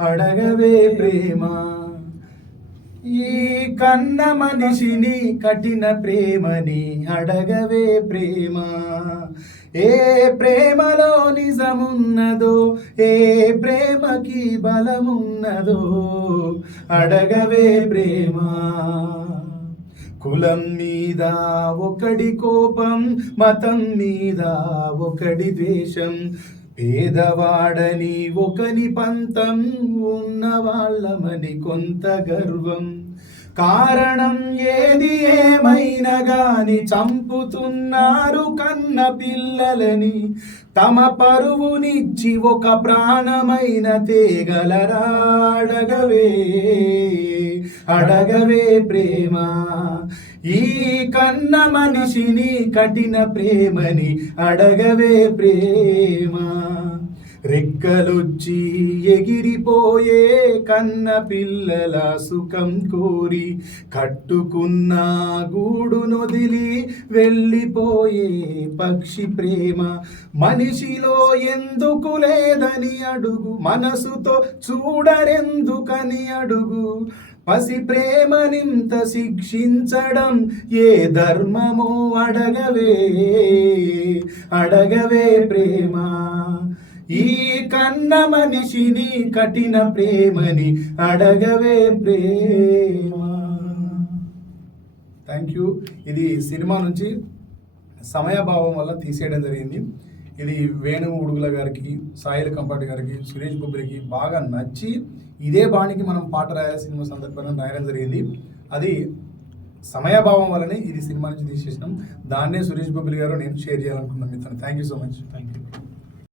అడగవే ప్రేమ. ఈ కన్న మనిషిని కఠిన ప్రేమని అడగవే ప్రేమ. ఏ ప్రేమలో నిజమున్నదో ఏ ప్రేమకి బలమున్నదో అడగవే ప్రేమ. కులం మీద ఒకడి కోపం మతం మీద ఒకడి ద్వేషం. పేదవాడని ఒకని పంతం ఉన్న వాళ్ళమని కొంత గర్వం. కారణం ఏది ఏమైనా గాని చంపుతున్నారు కన్న పిల్లలని. తమ పరువునిచ్చి ఒక ప్రాణమైన తేగలరా? అడగవే అడగవే ప్రేమ. ఈ కన్న మనిషిని కఠిన ప్రేమని అడగవే ప్రేమ. రెక్కలొచ్చి ఎగిరిపోయే కన్న పిల్లల సుఖం కోరి కట్టుకున్న గూడు నొదిలి వెళ్ళిపోయే పక్షి ప్రేమ మనిషిలో ఎందుకు లేదని అడుగు మనసుతో చూడరెందుకని అడుగు. పసి ప్రేమనింత శిక్షించడం ఏ ధర్మమో అడగవే అడగవే ప్రేమ. ఈ కన్న మనిషిని కఠిన ప్రేమని అడగవే ప్రేమ. థ్యాంక్ యూ ఇది సినిమా నుంచి సమయభావం వల్ల తీసేయడం జరిగింది. ఇది వేణు ఉడుగుల గారికి సాయిల్ కంపాటి గారికి సురేష్ బొబ్బిలికి బాగా నచ్చి ఇదే బాణికి మనం పాట రాయాలి సినిమా సందర్భంగా రాయడం జరిగింది. అది సమయభావం వల్లనే ఇది సినిమా నుంచి తీసేసినాం. దాన్నే సురేష్ బొబ్బిలి గారు నేను షేర్ చేయాలనుకున్నాను మిత్రం thank you so much thank you